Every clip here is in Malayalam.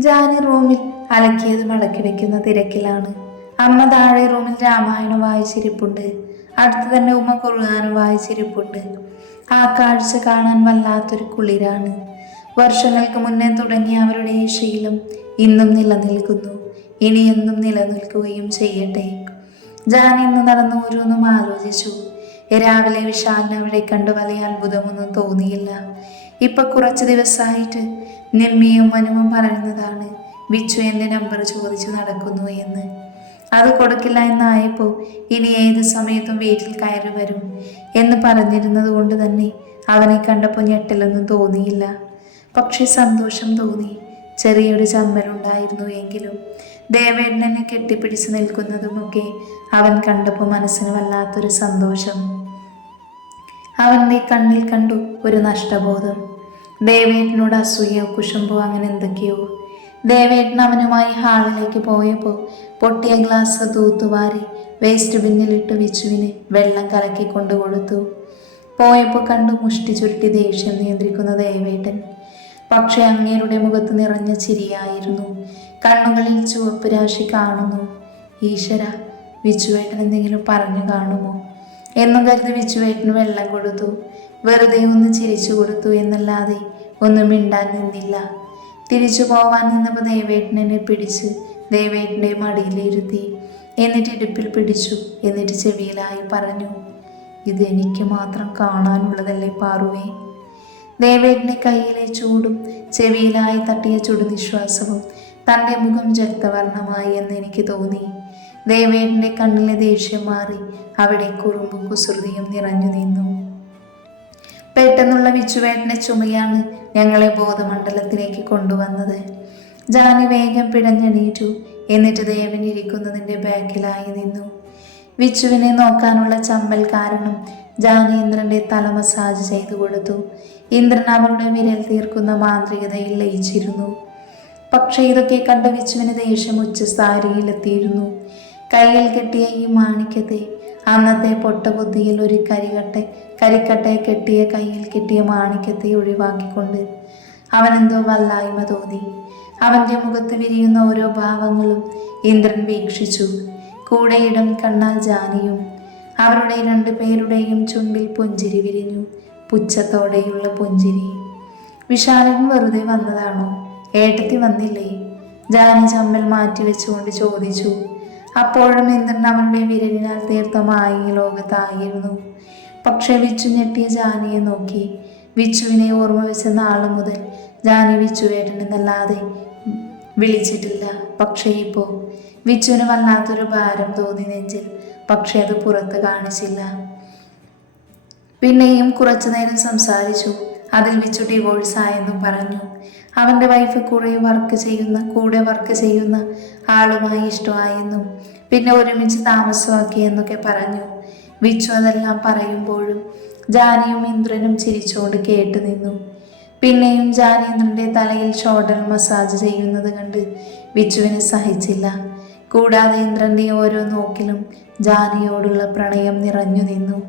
ജാനി റൂമിൽ അലക്കിയത് മടക്കി വെക്കുന്ന തിരക്കിലാണ്. അമ്മ താഴെ റൂമിൽ രാമായണം വായിച്ചിരിപ്പുണ്ട്. അടുത്ത് തന്നെ ഉമ്മ കുറുകാനും വായിച്ചിരിപ്പുണ്ട്. ആ കാഴ്ച കാണാൻ വല്ലാത്തൊരു കുളിരാണ്. വർഷങ്ങൾക്ക് മുന്നേ തുടങ്ങിയ അവരുടെ ഈ ശീലം ഇന്നും നിലനിൽക്കുന്നു. ഇനി എന്നും നിലനിൽക്കുകയും ചെയ്യട്ടെ. ജാൻ ഇന്ന് നടന്ന ഓരോന്നും ആലോചിച്ചു. രാവിലെ വിശാലിനെ അവിടെ കണ്ട് വലിയ അത്ഭുതമൊന്നും തോന്നിയില്ല. ഇപ്പൊ കുറച്ച് ദിവസമായിട്ട് നിമ്മിയും മനുവും പറയുന്നതാണ് വിച്ചു എന്റെ നമ്പർ ചോദിച്ചു നടക്കുന്നു എന്ന്. അത് കൊടുക്കില്ല എന്നായപ്പോൾ ഇനി ഏത് സമയത്തും വീട്ടിൽ കയറി വരും എന്ന് പറഞ്ഞിരുന്നത് കൊണ്ട് തന്നെ അവനെ കണ്ടപ്പോൾ ഞെട്ടലൊന്നും തോന്നിയില്ല. പക്ഷെ സന്തോഷം തോന്നി. ചെറിയൊരു ചമ്മലുണ്ടായിരുന്നു എങ്കിലും ദേവേട്ടനെ കെട്ടിപ്പിടിച്ച് നിൽക്കുന്നതുമൊക്കെ അവൻ കണ്ടപ്പോൾ മനസ്സിന് വല്ലാത്തൊരു സന്തോഷം. അവന്റെ കണ്ണിൽ കണ്ടു ഒരു നഷ്ടബോധം. ദേവേട്ടനോട് അസൂയോ കുശുമ്പോ അങ്ങനെ എന്തൊക്കെയോ. ദേവേട്ടൻ അവനുമായി ഹാളിലേക്ക് പോയപ്പോൾ പൊട്ടിയ ഗ്ലാസ് തൂത്തുവാരി വേസ്റ്റ് ബിന്നിലിട്ട് വിച്ചുവിന് വെള്ളം കലക്കി കൊണ്ടു കൊടുത്തു. പോയപ്പോൾ കണ്ടു മുഷ്ടി ചുരുട്ടി ദേഷ്യം നിയന്ത്രിക്കുന്ന ദേവേട്ടൻ. പക്ഷേ അങ്ങേരുടെ മുഖത്ത് നിറഞ്ഞ ചിരിയായിരുന്നു. കണ്ണുകളിൽ ചുവപ്പ് രാശി കാണുന്നു. ഈശ്വര വിച്ചുവേട്ടൻ എന്തെങ്കിലും പറഞ്ഞു കാണുമോ? എന്നും കരുതി വിച്ചുവേട്ടന് വെള്ളം കൊടുത്തു. വെറുതെ ഒന്ന് ചിരിച്ചു കൊടുത്തു എന്നല്ലാതെ ഒന്നും മിണ്ടാൻ നിന്നില്ല. തിരിച്ചു പോവാൻ നിന്നപ്പോൾ ദേവേട്ടനെ പിടിച്ച് ദേവേട്ടന്റെ മടിയിലിരുത്തി എന്നിട്ട് ഇടുപ്പിൽ പിടിച്ചു എന്നിട്ട് ചെവിയിലായി പറഞ്ഞു ഇത് എനിക്ക് മാത്രം കാണാനുള്ളതല്ലേ പാറുവേ? ദേവേട്ടന്റെ കയ്യിലെ ചൂടും ചെവിയിലായി തട്ടിയ ചുടുനിശ്വാസവും തന്റെ മുഖം രക്തവർണമായി എന്ന് എനിക്ക് തോന്നി. ദേവേട്ടന്റെ കണ്ണിലെ ദേഷ്യം മാറി അവിടെ കുറുമ്പും കുസൃതിയും നിറഞ്ഞു നിന്നു. പെട്ടെന്നുള്ള വിച്ചുവേട്ടന്റെ ചുമയാണ് ഞങ്ങളെ ബോധമണ്ഡലത്തിലേക്ക് കൊണ്ടുവന്നത്. ജാനി വേഗം പിടഞ്ഞെണീറ്റു. എന്നിട്ട് ദേവൻ ഇരിക്കുന്നതിന്റെ ബാക്കിലായി നിന്നു. വിച്ചുവിനെ നോക്കാനുള്ള ചമ്പൽ കാരണം ജാനി ഇന്ദ്രന്റെ തല മസാജ് ചെയ്തു കൊടുത്തു. ഇന്ദ്രൻ അവളുടെ വിരൽ തീർക്കുന്ന മാന്ത്രികതയിൽ ലയിച്ചിരുന്നു. പക്ഷേ ഇതൊക്കെ കണ്ട വിച്ചുവിന് ദേഷ്യം ഉച്ചസ്ഥാരിയിലെത്തിയിരുന്നു കയ്യിൽ കെട്ടിയ ഈ മാണിക്യത്തെ അന്നത്തെ പൊട്ടബുദ്ധിയിൽ ഒരു കരികട്ടെ കരിക്കട്ടെ കെട്ടിയ കയ്യിൽ കെട്ടിയ മാണിക്യത്തെ ഒഴിവാക്കിക്കൊണ്ട് അവനെന്തോ വല്ലായ്മ തോന്നി. അവന്റെ മുഖത്ത് വിരിയുന്ന ഓരോ ഭാവങ്ങളും ഇന്ദ്രൻ വീക്ഷിച്ചു. കൂടെ ഇടം കണ്ണാൽ ജാനിയും അവരുടെ രണ്ടു പേരുടെയും ചുണ്ടിൽ പുഞ്ചിരി വിരിഞ്ഞു. പുച്ഛത്തോടെയുള്ള പുഞ്ചിരി. വിശാലൻ വെറുതെ വന്നതാണോ? ഏട്ടത്തി വന്നില്ലേ? ജാനി ചമ്മൽ മാറ്റി വെച്ചുകൊണ്ട് ചോദിച്ചു. അപ്പോഴും ഇന്ദ്രൻ അവളുടെ വിരലിനാൽ തീർത്ഥമായി മായ ലോകത്തായിരുന്നു. പക്ഷെ വിച്ചു ഞെട്ടിയ ജാനിയെ നോക്കി. വിച്ചുവിനെ ഓർമ്മ വെച്ച നാൾ മുതൽ ജാനി വിച്ചുവേട്ടനെന്നല്ലാതെ വിളിച്ചിട്ടില്ല. പക്ഷേ ഇപ്പോൾ വിച്ചുവിന് വല്ലാത്തൊരു ഭാരം തോന്നി നെഞ്ചിൽ. പക്ഷെ അത് പുറത്ത് കാണിച്ചില്ല. പിന്നെയും കുറച്ചു നേരം സംസാരിച്ചു. അതിൽ വെച്ചു ഡിവോഴ്സ് ആയെന്നും പറഞ്ഞു. അവന്റെ വൈഫ് കുറേ വർക്ക് ചെയ്യുന്ന കൂടെ വർക്ക് ചെയ്യുന്ന ആളുമായി ഇഷ്ടമായെന്നും പിന്നെ ഒരുമിച്ച് താമസമാക്കിയെന്നൊക്കെ പറഞ്ഞു. വിച്ചു അതെല്ലാം പറയുമ്പോഴും ജാനിയും ഇന്ദ്രനും ചിരിച്ചുകൊണ്ട് കേട്ടു നിന്നു. പിന്നെയും ജാനീന്ദ്രന്റെ തലയിൽ ഷോൾഡർ മസാജ് ചെയ്യുന്നത് കണ്ട് വിച്ചുവിന് സഹിച്ചില്ല. കൂടാതെ ഇന്ദ്രന്റെ ഓരോ നോക്കിലും ജാനിയോടുള്ള പ്രണയം നിറഞ്ഞു നിന്നു.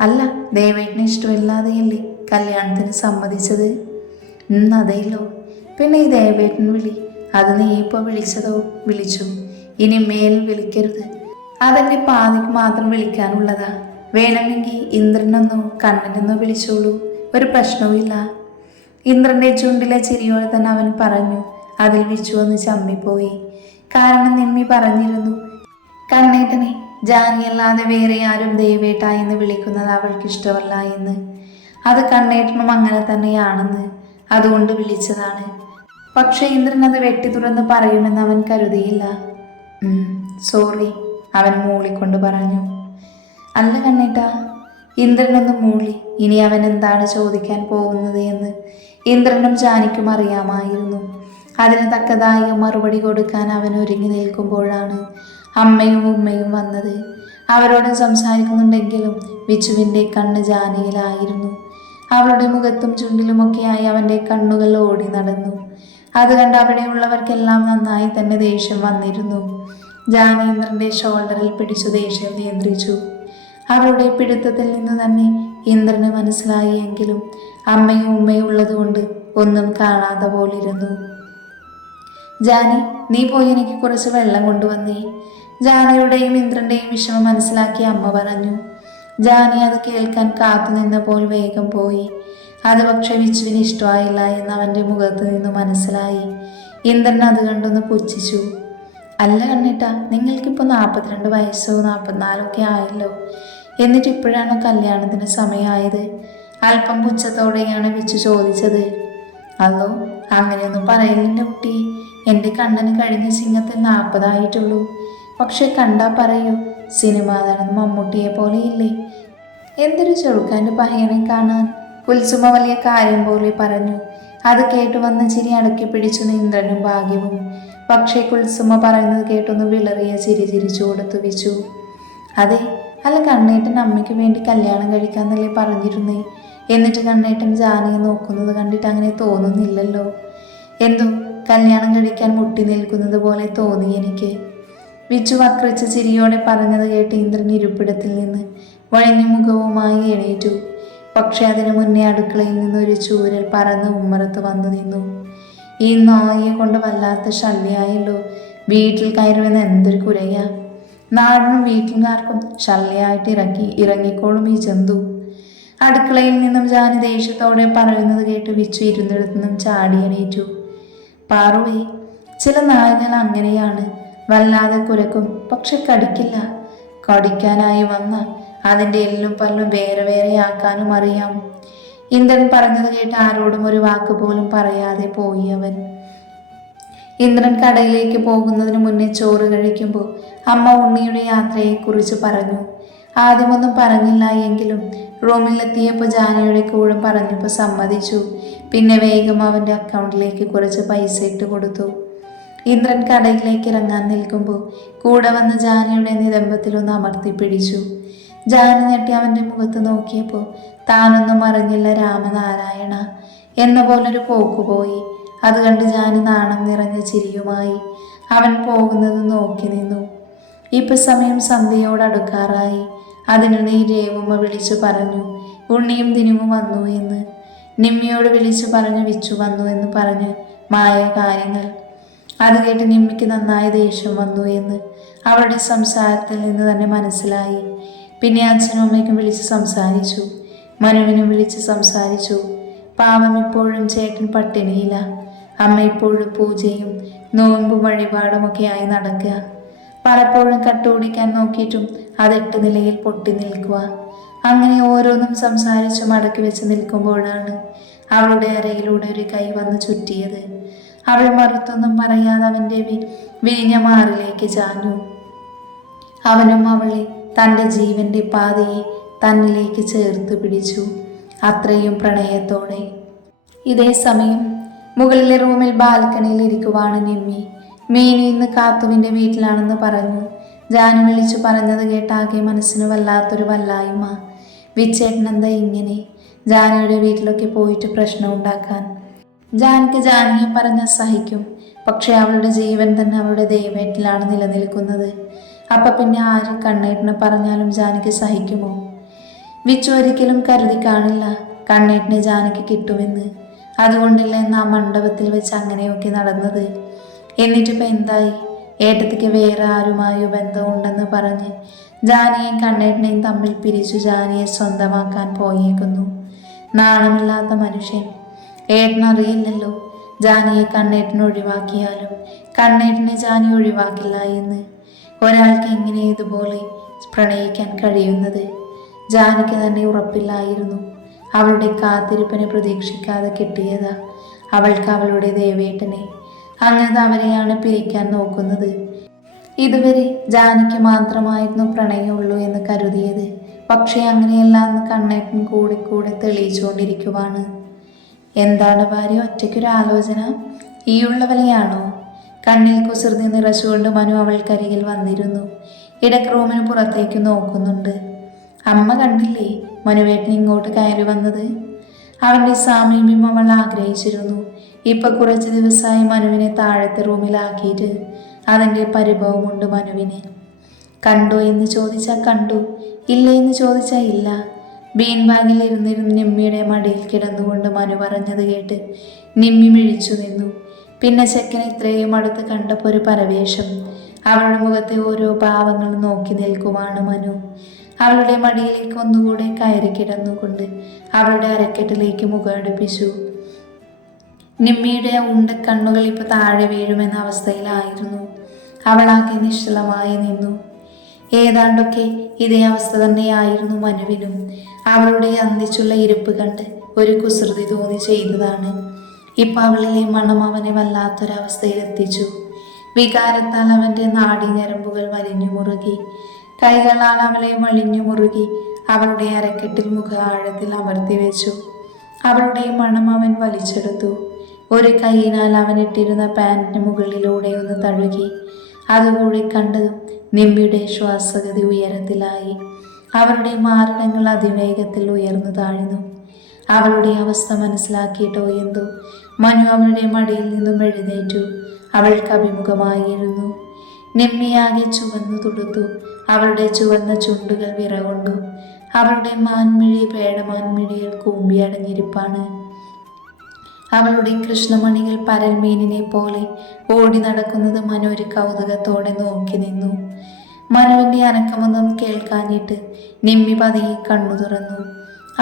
അല്ല ദയവേട്ടിന് ഇഷ്ടമില്ലാതെയല്ലേ? കല്യാണത്തിന് സമ്മതിച്ചത്? അതെയല്ലോ പിന്നെ ഈ ദേവേട്ടൻ വിളി. അത് നീ ഇപ്പോൾ വിളിച്ചതോ? വിളിച്ചു. ഇനി മേൽ വിളിക്കരുത്. അതെന്നെ പാതിക്ക് മാത്രം വിളിക്കാനുള്ളതാ. വേണമെങ്കിൽ ഇന്ദ്രനെന്നോ കണ്ണനെന്നോ വിളിച്ചോളൂ. ഒരു പ്രശ്നവുമില്ല ഇന്ദ്രന്റെ ചുണ്ടിലെ ചിരിയോടെ തന്നെ അവൻ പറഞ്ഞു. അതിൽ വിച്ചു ഒന്ന് ചമ്മിപ്പോയി. കാരണം നിമ്മി പറഞ്ഞിരുന്നു കണ്ണേട്ടനെ ജാനിയല്ലാതെ വേറെ ആരും ദേവേട്ട എന്ന് വിളിക്കുന്നത് അവൾക്ക് ഇഷ്ടമല്ല എന്ന്. അത് കണ്ണേട്ടനും അങ്ങനെ തന്നെയാണെന്ന് അതുകൊണ്ട് വിളിച്ചതാണ്. പക്ഷെ ഇന്ദ്രൻ അത് വെട്ടി തുറന്ന് പറയുമെന്ന് അവൻ കരുതിയില്ല. സോറി അവൻ മൂളിക്കൊണ്ട് പറഞ്ഞു. അല്ല കണ്ണേട്ട ഇന്ദ്രനൊന്ന് മൂളി ഇനി അവൻ എന്താണ് ചോദിക്കാൻ പോകുന്നത് എന്ന് ഇന്ദ്രനും ജാനിക്കും അറിയാമായിരുന്നു. അതിന് തക്കതായ മറുപടി കൊടുക്കാൻ അവൻ ഒരുങ്ങി നിൽക്കുമ്പോഴാണ് അമ്മയും ഉമ്മയും വന്നത്. അവരോട് സംസാരിക്കുന്നുണ്ടെങ്കിലും വിച്ചുവിന്റെ കണ്ണ് ജാനിയിലായിരുന്നു. അവളുടെ മുഖത്തും ചുണ്ടിലുമൊക്കെയായി അവന്റെ കണ്ണുകൾ ഓടി നടന്നു. അത് കണ്ട് അവിടെയുള്ളവർക്കെല്ലാം നന്നായി തന്നെ ദേഷ്യം വന്നിരുന്നു. ജാനേന്ദ്രന്റെ ഷോൾഡറിൽ പിടിച്ചു ദേഷ്യം നിയന്ത്രിച്ചു. അവളുടെ പിടുത്തത്തിൽ നിന്ന് തന്നെ ഇന്ദ്രന് മനസ്സിലായി എങ്കിലും അമ്മയും ഉമ്മയും ഉള്ളതുകൊണ്ട് ഒന്നും കാണാതെ പോലിരുന്നു. ജാനി നീ പോയി എനിക്ക് കുറച്ച് വെള്ളം കൊണ്ടുവന്നേ. ജാനയുടെയും ഇന്ദ്രന്റെയും വിഷമം മനസ്സിലാക്കി അമ്മ പറഞ്ഞു. ജാനി അത് കേൾക്കാൻ കാത്തു നിന്നപ്പോൾ വേഗം പോയി. അത് പക്ഷെ വിച്ചുവിന് ഇഷ്ടമായില്ല എന്ന് അവന്റെ മുഖത്ത് നിന്ന് മനസ്സിലായി. ഇന്ദ്രൻ അത് കണ്ടൊന്ന് പുച്ഛിച്ചു. അല്ല കണ്ണിട്ട നിങ്ങൾക്കിപ്പോൾ നാൽപ്പത്തിരണ്ട് വയസ്സോ നാൽപ്പത്തിനാലൊക്കെ ആയല്ലോ. എന്നിട്ട് ഇപ്പോഴാണ് കല്യാണത്തിന് സമയമായത് അല്പം പുച്ഛത്തോടെയാണ് വിച്ചു ചോദിച്ചത്. അതോ അങ്ങനെയൊന്നും പറയില്ലെന്റെ കുട്ടി. എന്റെ കണ്ണന് കഴിഞ്ഞ സിംഹത്തിൽ നാൽപ്പതായിട്ടുള്ളൂ പക്ഷെ കണ്ടാ പറയൂ സിനിമാ നടൻ മമ്മൂട്ടിയെ പോലെയില്ലേ എന്തൊരു ചെറുക്കാന്റെ പഹയനെ കാണാൻ? കുൽസുമ വലിയ കാര്യം പോലെ പറഞ്ഞു. അത് കേട്ടു വന്ന ചിരി അടക്കി പിടിച്ചു ഇന്ദ്രനും ഭാഗ്യവും. പക്ഷേ കുൽസുമ പറയുന്നത് കേട്ടൊന്ന് വിളറിയ ചിരി ചിരിച്ചു കൊടുത്തു വെച്ചു. അതെ അല്ല കണ്ണേട്ടൻ അമ്മയ്ക്ക് വേണ്ടി കല്യാണം കഴിക്കാന്നല്ലേ പറഞ്ഞിരുന്നേ? എന്നിട്ട് കണ്ണേട്ടൻ ജാനയെ നോക്കുന്നത് കണ്ടിട്ട് അങ്ങനെ തോന്നുന്നില്ലല്ലോ. എന്തോ കല്യാണം കഴിക്കാൻ മുട്ടി നിൽക്കുന്നത് പോലെ തോന്നി എനിക്ക്. വിച്ചു വക്രിച്ച ചിരിയോടെ പറഞ്ഞത് കേട്ട് ഇന്ദ്രൻ ഇരിപ്പിടത്തിൽ നിന്ന് വഴിഞ്ഞു മുഖവുമായി എണീറ്റു. പക്ഷെ അതിനു മുന്നേ അടുക്കളയിൽ നിന്ന് ഒരു ചൂരൽ പറന്ന് ഉമ്മറത്ത് വന്നു നിന്നു. ഈ നായയെ കൊണ്ട് വല്ലാത്ത ശല്യായല്ലോ. വീട്ടിൽ കയറുമെന്ന് എന്തൊരു കുരയ നാടിനും വീട്ടിലുകാർക്കും ശല്യായിട്ട് ഇറക്കി ഇറങ്ങിക്കോളും ഈ ജന്തു. അടുക്കളയിൽ നിന്നും ജാനി ദേഷ്യത്തോടെ പറയുന്നത് കേട്ട് വിച്ചു ഇരുന്നിടത്തു നിന്നും ചാടി എണീറ്റു. പാറുവേ ചില നായകൾ അങ്ങനെയാണ്. വല്ലാതെ കുരക്കും പക്ഷെ കടിക്കില്ല. കടിക്കാനായി വന്ന അതിന്റെ എല്ലും പല്ലും വേറെ വേറെയാക്കാനും അറിയാം. ഇന്ദ്രൻ പറഞ്ഞത് കേട്ട് ആരോടും ഒരു വാക്ക് പോലും പറയാതെ പോയി അവൻ. ഇന്ദ്രൻ കടയിലേക്ക് പോകുന്നതിന് മുന്നേ ചോറ് കഴിക്കുമ്പോൾ അമ്മ ഉണ്ണിയുടെ യാത്രയെക്കുറിച്ച് പറഞ്ഞു. ആദ്യമൊന്നും പറഞ്ഞില്ല എങ്കിലും റൂമിലെത്തിയപ്പോൾ ജാനയുടെ കൂടെ പറഞ്ഞപ്പോൾ സമ്മതിച്ചു. പിന്നെ വേഗം അവന്റെ അക്കൗണ്ടിലേക്ക് കുറച്ച് പൈസ ഇട്ട് കൊടുത്തു. ഇന്ദ്രൻ കടയിലേക്ക് ഇറങ്ങാൻ നിൽക്കുമ്പോൾ കൂടെ വന്ന് ജാനയുടെ നിതംബത്തിലൊന്ന് അമർത്തി പിടിച്ചു. ജാന ഞെട്ടി അവന്റെ മുഖത്ത് നോക്കിയപ്പോൾ താനൊന്നും അറിഞ്ഞില്ല രാമനാരായണ. എന്ന പോലൊരു പോക്കുപോയി അത് കണ്ട് ജാനി നാണം നിറഞ്ഞ ചിരിയുമായി അവൻ പോകുന്നത് നോക്കി നിന്നു. ഇപ്പൊ സമയം സന്ധ്യയോട് അടുക്കാറായി. അതിനിടെ രേവുമ്മ വിളിച്ചു പറഞ്ഞു ഉണ്ണിയും ദിനുവും വന്നു എന്ന്. നിമ്മിയോട് വിളിച്ചു പറഞ്ഞു വിച്ചു വന്നു എന്ന് പറഞ്ഞ് മായ കാര്യങ്ങൾ. അത് കേട്ട് നിമ്മിക്ക് നന്നായി ദേഷ്യം വന്നു എന്ന് അവളുടെ സംസാരത്തിൽ നിന്ന് തന്നെ മനസ്സിലായി. പിന്നെ അച്ഛനും അമ്മയ്ക്കും വിളിച്ച് സംസാരിച്ചു. മനുവിനും വിളിച്ച് സംസാരിച്ചു. പാവം ഇപ്പോഴും ചേട്ടൻ പട്ടിണിയില്ല. അമ്മ ഇപ്പോഴും പൂജയും നോമ്പും വഴിപാടുമൊക്കെയായി നടക്കുക. പലപ്പോഴും കട്ടുപിടിക്കാൻ നോക്കിയിട്ടും അതെട്ട് നിലയിൽ പൊട്ടി നിൽക്കുക. അങ്ങനെ ഓരോന്നും സംസാരിച്ചു മടക്കി വെച്ച് നിൽക്കുമ്പോഴാണ് അവളുടെ അരയിലൂടെ ഒരു കൈ വന്ന് ചുറ്റിയത്. അവൾ മറുത്തൊന്നും പറയാതെ അവന്റെ വിരിഞ്ഞ മാറിലേക്ക് ചാഞ്ഞു. അവനും അവളെ തന്റെ ജീവന്റെ പാതയെ തന്നിലേക്ക് ചേർത്ത് പിടിച്ചു. അത്രയും പ്രണയത്തോടെ. ഇതേ സമയം മുകളിലെ റൂമിൽ ബാൽക്കണിയിൽ ഇരിക്കുവാണ് നിമ്മി. മീനി ഇന്ന് കാത്തുവിന്റെ വീട്ടിലാണെന്ന് പറഞ്ഞു. ജാനു വിളിച്ചു പറഞ്ഞത് കേട്ടാകെ മനസ്സിന് വല്ലാത്തൊരു വല്ലായ്മ. വിച്ചേട്ടനെന്താ ഇങ്ങനെ? ജാനയുടെ വീട്ടിലൊക്കെ പോയിട്ട് പ്രശ്നം ഉണ്ടാക്കാൻ. ജാനിക്ക് ജാനിയെ പറഞ്ഞ സഹിക്കും. പക്ഷെ അവളുടെ ജീവൻ തന്നെ അവളുടെ ദൈവത്തിലാണ് നിലനിൽക്കുന്നത്. അപ്പൊ പിന്നെ ആര് കണ്ണേട്ടിന് പറഞ്ഞാലും ജാനകി സഹിക്കുമോ? വിച്ചു ഒരിക്കലും കരുതി കാണില്ല കണ്ണേട്ടിനെ ജാനകി കിട്ടുമെന്ന്. അതുകൊണ്ടില്ല എന്ന് ആ മണ്ഡപത്തിൽ വെച്ച് അങ്ങനെയൊക്കെ നടന്നത്? എന്നിട്ടിപ്പോൾ എന്തായി? ഏട്ടത്തിക്ക് വേറെ ആരുമായോ ബന്ധമുണ്ടെന്ന് പറഞ്ഞ് ജാനിയെയും കണ്ണേട്ടനെയും തമ്മിൽ പിരിച്ചു ജാനിയെ സ്വന്തമാക്കാൻ പോയേക്കുന്നു. നാണമില്ലാത്ത മനുഷ്യൻ. ഏട്ടനറിയില്ലല്ലോ ജാനിയെ കണ്ണേട്ടൻ ഒഴിവാക്കിയാലും. കണ്ണേട്ടനെ ജാനി ഒഴിവാക്കില്ല എന്ന്. ഒരാൾക്ക് എങ്ങനെ ഇതുപോലെ പ്രണയിക്കാൻ കഴിയുന്നത്? ജാനകി തന്നെ ഉറപ്പില്ലായിരുന്നു. അവളുടെ കാത്തിരിപ്പിനെ പ്രതീക്ഷിക്കാതെ കിട്ടിയതാ. അവൾക്ക് അവളുടെ ദേവേട്ടനെ. അങ്ങനെ അവരെയാണ് പിരിക്കാൻ നോക്കുന്നത്. ഇതുവരെ ജാനയ്ക്ക് മാത്രമായിരുന്നു പ്രണയമുള്ളൂ എന്ന് കരുതിയത്. പക്ഷേ അങ്ങനെയല്ല എന്ന് കണ്ണേട്ടൻ കൂടെ കൂടെ തെളിയിച്ചുകൊണ്ടിരിക്കുവാണ്. എന്താണ് ഭാര്യ ഒറ്റയ്ക്കൊരു ആലോചന? ഈ ഉള്ളവലെയാണോ കണ്ണിൽ കുസൃതി നിറച്ചുകൊണ്ട് മനു അവൾക്കരികിൽ വന്നിരുന്നു. ഇടയ്ക്ക് റൂമിന് പുറത്തേക്ക് നോക്കുന്നുണ്ട്. അമ്മ കണ്ടില്ലേ മനുവേട്ടൻ ഇങ്ങോട്ട് കയറി വന്നത്? അവന്റെ സാമീപ്യം അവൾ ആഗ്രഹിച്ചിരുന്നു. ഇപ്പൊ കുറച്ച് ദിവസമായി മനുവിനെ താഴത്തെ റൂമിലാക്കിയിട്ട് അതിന്റെ പരിഭവമുണ്ട് മനുവിന്. കണ്ടോ എന്ന് ചോദിച്ചാൽ കണ്ടു. ഇല്ല എന്ന് ചോദിച്ചാൽ ഇല്ല. ബീൻ ബാഗിൽ ഇരുന്നിരുന്ന് നിമ്മിയുടെ മടിയിൽ കിടന്നുകൊണ്ട് മനു പറഞ്ഞത് കേട്ട് നിമ്മി മിഴിച്ചു നിന്നു. പിന്നെ ചെക്കൻ ഇത്രയും അടുത്ത് കണ്ടപ്പോൾ ഒരു പരവേശം. അവളുടെ മുഖത്തെ ഓരോ ഭാവങ്ങൾ നോക്കി നിൽക്കുവാണ് മനു. അവളുടെ മടിയിലേക്ക് ഒന്നുകൂടെ കയറി കിടന്നുകൊണ്ട് അവളുടെ അരക്കെട്ടിലേക്ക് മുഖമടുപ്പിച്ചു നിമ്മിയുടെ ഉണ്ട കണ്ണുകൾ ഇപ്പൊ താഴെ വീഴുമെന്ന അവസ്ഥയിലായിരുന്നു. അവളാകെ നിശ്ചലമായി നിന്നു. ഏതാണ്ടൊക്കെ ഇതേ അവസ്ഥ തന്നെയായിരുന്നു മനുവിനും. അവളുടെ അന്തിച്ചുള്ള ഇരിപ്പ് കണ്ട് ഒരു കുസൃതി തോന്നി ചെയ്തതാണ് ഇപ്പൊ അവളിലെ മണം അവനെ വല്ലാത്തൊരവസ്ഥയിലെത്തിച്ചു. വികാരത്താൽ അവന്റെ നാടി ഞരമ്പുകൾ വലിഞ്ഞു മുറുകി കൈകളാൽ അവളെ വലിഞ്ഞു മുറുകി അവളുടെ അരക്കെട്ടിൽ മുഖ ആഴത്തിൽ അമർത്തി വെച്ചു. അവളുടെ മണം അവൻ വലിച്ചെടുത്തു. ഒരു കൈയിനാൽ അവൻ ഇട്ടിരുന്ന പാന്റിന് മുകളിലൂടെ ഒന്ന് തഴുകി. അതുകൂടി കണ്ടതും നിമ്മിയുടെ ശ്വാസഗതി ഉയരത്തിലായി. അവരുടെ മാരണങ്ങൾ അതിവേഗത്തിൽ ഉയർന്നു താഴ്ന്നു. അവളുടെ അവസ്ഥ മനസ്സിലാക്കിയിട്ടോ എന്തോ? മനു അവളുടെ മടിയിൽ നിന്നും എഴുന്നേറ്റു. അവൾക്ക് അഭിമുഖമായിരുന്നു. നെമ്മിയാകെ ചുവന്നു തുടുത്തു. അവളുടെ ചുവന്ന ചുണ്ടുകൾ വിറകൊണ്ടു. അവളുടെ മാൻമിഴി പേടമാൻമിഴിയിൽ കൂമ്പിയടഞ്ഞിരിപ്പാണ് അവളുടെ കൃഷ്ണമണികൾ പരൽമീനിനെ പോലെ ഓടി നടക്കുന്നത് മനു ഒരു കൗതുകത്തോടെ നോക്കി നിന്നു. മനുവിന്റെ അനക്കമൊന്നും കേൾക്കാഞ്ഞിട്ട് നിമ്മി പതിയെ കണ്ണു തുറന്നു.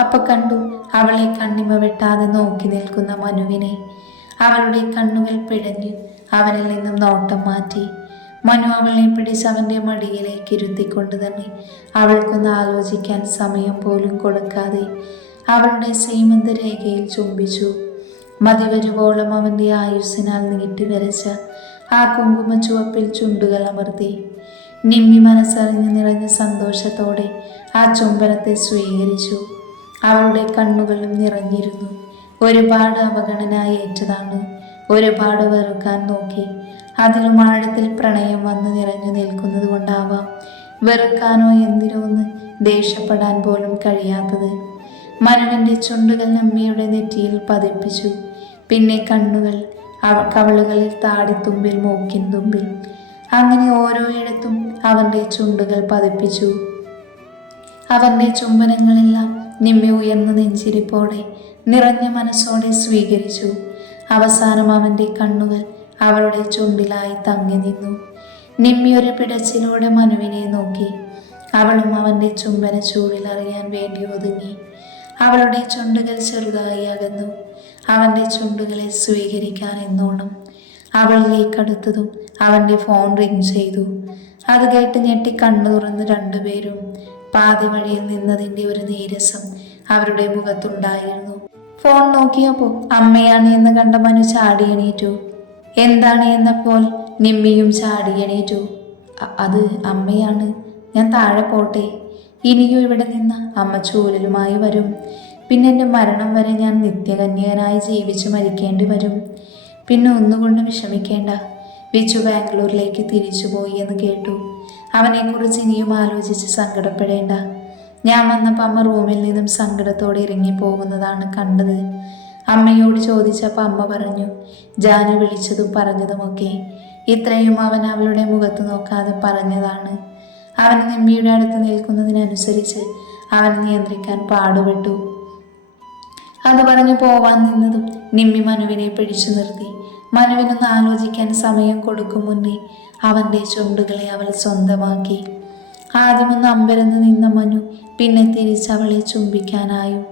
അപ്പൊ കണ്ടു അവളെ കണ്ണിമ വെട്ടാതെ നോക്കി നിൽക്കുന്ന മനുവിനെ. അവളുടെ കണ്ണുകൾ പിടഞ്ഞു അവനിൽ നിന്നും നോട്ടം മാറ്റി. മനു അവളെ പിടിച്ച് അവന്റെ മടിയിലേക്ക് ഇരുത്തിക്കൊണ്ട് തന്നെ അവൾക്കൊന്ന് ആലോചിക്കാൻ സമയം പോലും കൊടുക്കാതെ അവളുടെ സീമന്ത രേഖയിൽ ചുംബിച്ചു. മതിവരുവോളം അവന്റെ ആയുസ്സിനാൽ നീട്ടി വരച്ച ആ കുങ്കുമ ചുവപ്പിൽ ചുണ്ടുകൾ അമർത്തി. നിമ്മി മനസ്സറിഞ്ഞ് നിറഞ്ഞ സന്തോഷത്തോടെ ആ ചുംബനത്തെ സ്വീകരിച്ചു. അവളുടെ കണ്ണുകളും നിറഞ്ഞിരുന്നു. ഒരുപാട് അവഗണന ഏറ്റതാണ്. ഒരുപാട് വെറുക്കാൻ നോക്കി. അതിലും ആഴത്തിൽ പ്രണയം വന്നു നിറഞ്ഞു നിൽക്കുന്നത് കൊണ്ടാവാം. വെറുക്കാനോ എന്തിനോ ഒന്ന് ദേഷ്യപ്പെടാൻ പോലും കഴിയാത്തത്. മനുവിന്റെ ചുണ്ടുകൾ നമ്മിയുടെ നെറ്റിയിൽ പതിപ്പിച്ചു. പിന്നെ കണ്ണുകൾ അവ കവളുകളിൽ താടിത്തുമ്പിൽ മൂക്കിൻ തുമ്പിൽ. അങ്ങനെ ഓരോയിടത്തും അവന്റെ ചുണ്ടുകൾ പതിപ്പിച്ചു. അവന്റെ ചുംബനങ്ങളെല്ലാം നിമ്മി ഉയർന്ന നെഞ്ചിരിപ്പോടെ നിറഞ്ഞ മനസ്സോടെ സ്വീകരിച്ചു. അവസാനം അവന്റെ കണ്ണുകൾ അവളുടെ ചുണ്ടിലായി തങ്ങി നിന്നു. നിമ്മി ഒരു പിടച്ചിലൂടെ മനുവിനെ നോക്കി. അവളും അവന്റെ ചുംബന ചൂടിൽ അറിയാൻ വേണ്ടി ഒതുങ്ങി. അവളുടെ ചുണ്ടുകൾ ചെറുതായി അകന്നു. അവന്റെ ചുണ്ടുകളെ സ്വീകരിക്കാൻ എന്നോണം. അവളിലേക്ക് അടുത്തതും അവന്റെ ഫോൺ റിങ് ചെയ്തു. അത് കേട്ട് ഞെട്ടി കണ്ണു തുറന്ന് രണ്ടുപേരും പാതി വഴിയിൽ നിന്നതിന്റെ ഒരു നീരസം അവരുടെ മുഖത്തുണ്ടായിരുന്നു. ഫോൺ നോക്കിയപ്പോൾ അമ്മയാണ് എന്ന് കണ്ട മനു ചാടിയണീറ്റു എന്താണ് എന്നപ്പോൾ നിമ്മിയും ചാടിയണീറ്റു അത് അമ്മയാണ്. ഞാൻ താഴെ പോട്ടെ. ഇനിയും ഇവിടെ നിന്ന് അമ്മ ചൂരലുമായി വരും. പിന്നെ എന്റെ മരണം വരെ ഞാൻ നിത്യകന്യകനായി ജീവിച്ച് മരിക്കേണ്ടി വരും. പിന്നെ ഒന്നുകൊണ്ട് വിഷമിക്കേണ്ട. വിച്ചു ബാംഗ്ലൂരിലേക്ക് തിരിച്ചുപോയി എന്ന് കേട്ടു. അവനെക്കുറിച്ച് ഇനിയും ആലോചിച്ച് സങ്കടപ്പെടേണ്ട. ഞാൻ വന്നപ്പോൾ അമ്മ റൂമിൽ നിന്നും സങ്കടത്തോടെ ഇറങ്ങി പോകുന്നതാണ് കണ്ടത്. അമ്മയോട് ചോദിച്ചപ്പോൾ അമ്മ പറഞ്ഞു ജാനു വിളിച്ചതും പറഞ്ഞതുമൊക്കെ ഇത്രയും അവൻ അവളുടെ മുഖത്ത് നോക്കാതെ പറഞ്ഞതാണ്. അവൻ നിമ്മിയുടെ അടുത്ത് നിൽക്കുന്നതിനനുസരിച്ച് അവൻ നിയന്ത്രിക്കാൻ പാടുപെട്ടു. അത് പറഞ്ഞു പോവാൻ നിന്നതും നിമ്മി മനുവിനെ പിടിച്ചു നിർത്തി. മനുവിനൊന്ന് ആലോചിക്കാൻ സമയം കൊടുക്കും മുന്നേ അവന്റെ ചുണ്ടുകളെ അവൾ സ്വന്തമാക്കി. ആദ്യമൊന്ന് അമ്പരന്ന് നിന്ന മനു പിന്നെ തിരിച്ച് അവളെ ചുംബിക്കാനായും.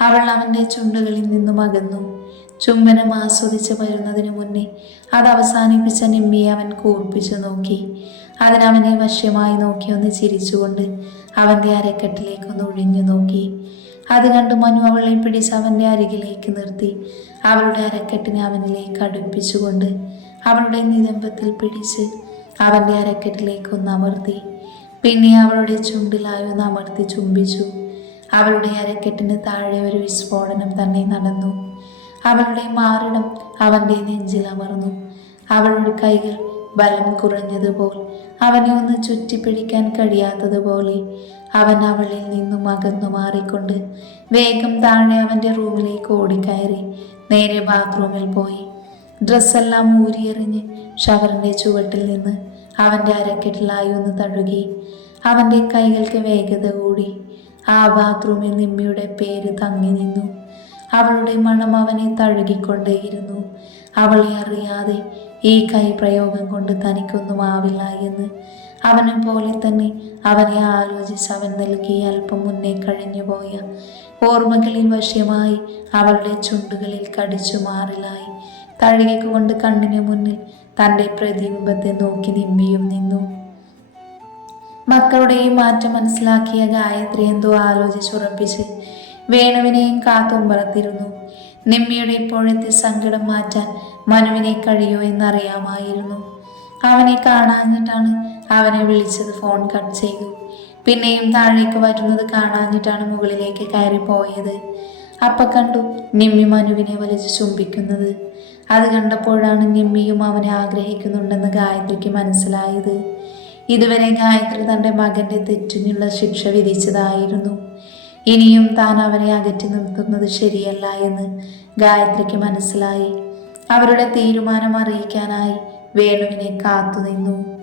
അവൾ അവന്റെ ചുണ്ടുകളിൽ നിന്നും അകന്നു. ചുംബനം ആസ്വദിച്ച് വരുന്നതിന് മുന്നേ അത് അവസാനിപ്പിച്ച നിമ്മിയെ അവൻ കൂർപ്പിച്ചു നോക്കി. അതിനവനെ വശ്യമായി നോക്കി ഒന്ന് ചിരിച്ചുകൊണ്ട് അവന്റെ അരക്കെട്ടിലേക്കൊന്ന് ഒഴിഞ്ഞു നോക്കി. അത് കണ്ട് മനു അവളെ പിടിച്ച് അവന്റെ അരികിലേക്ക് നിർത്തി. അവളുടെ അരക്കെട്ടിനെ അവനിലേക്ക് അടുപ്പിച്ചുകൊണ്ട് അവളുടെ നിതംബത്തിൽ പിടിച്ച് അവന്റെ അരക്കെട്ടിലേക്ക് ഒന്ന് അമർത്തി. പിന്നെ അവളുടെ ചുണ്ടിലായി ഒന്ന് അമർത്തി ചുംബിച്ചു. അവളുടെ അരക്കെട്ടിന് താഴെ ഒരു വിസ്ഫോടനം തന്നെ നടന്നു. അവളുടെ മാറിടം അവന്റെ നെഞ്ചിൽ അമർന്നു. അവളുടെ കൈകൾ ബലം കുറഞ്ഞതുപോലെ അവനെ ഒന്ന് ചുറ്റിപ്പിടിക്കാൻ കഴിയാത്തതുപോലെ അവൻ അവളിൽ നിന്നും അകന്നു മാറിക്കൊണ്ട് വേഗം താഴെ അവന്റെ റൂമിലേക്ക് ഓടിക്കയറി. നേരെ ബാത്റൂമിൽ പോയി. ഡ്രസ്സെല്ലാം ഊരിയെറിഞ്ഞ് ഷവറിന്റെ ചുവട്ടിൽ നിന്ന് അവന്റെ അരക്കെട്ടിലായി ഒന്ന് തഴുകി അവന്റെ കൈകൾക്ക് വേഗത കൂടി ആ ബാത്റൂമിൽ നിമ്മിയുടെ പേര് തങ്ങി നിന്നു. അവളുടെ മണം അവനെ തഴുകിക്കൊണ്ടേയിരുന്നു. അവളെ അറിയാതെ ഈ കൈപ്രയോഗം കൊണ്ട് തനിക്കൊന്നും ആവില്ല എന്ന് അവനെ പോലെ തന്നെ അവനെ ആലോചിച്ച് അവൻ നൽകി അല്പം മുന്നേ കഴിഞ്ഞുപോയ ഓർമ്മകളിൽ വശ്യമായി അവളുടെ ചുണ്ടുകളിൽ കടിച്ചു മാറിലായി. തഴുകിക്കൊണ്ട് കണ്ണിന് മുന്നിൽ തന്റെ പ്രതിബിംബത്തെ നോക്കി നിമ്മിയും നിന്നു. മക്കളുടെ ഈ മാറ്റം മനസ്സിലാക്കിയ ഗായത്രി എന്തോ ആലോചിച്ചുറപ്പിച്ച് വേണുവിനെയും കാത്തുമ്പറത്തിരുന്നു. നിമ്മിയുടെ ഇപ്പോഴത്തെ സങ്കടം മാറ്റാൻ മനുവിനെ കഴിയോ എന്നറിയാമായിരുന്നു. അവനെ കാണാഞ്ഞിട്ടാണ് അവനെ വിളിച്ചത് ഫോൺ കട്ട് ചെയ്തു. പിന്നെയും താഴേക്ക് വരുന്നത് കാണാഞ്ഞിട്ടാണ് മുകളിലേക്ക് കയറി പോയത് അപ്പ കണ്ടു നിമ്മി മനുവിനെ വലിച്ചു ചുംബിക്കുന്നത്. അത് കണ്ടപ്പോഴാണ് നിമ്മിയും അവനെ ആഗ്രഹിക്കുന്നുണ്ടെന്ന് ഗായത്രിക്ക് മനസ്സിലായത്. ഇതുവരെ ഗായത്രി തന്റെ മകന്റെ തെറ്റിനുള്ള ശിക്ഷ വിധിച്ചതായിരുന്നു. ഇനിയും താൻ അവനെ അകറ്റി നിർത്തുന്നത് ശരിയല്ല എന്ന് ഗായത്രിക്ക് മനസ്സിലായി. അവരുടെ തീരുമാനം അറിയിക്കാനായി വേണുവിനെ കാത്തുനിന്നു.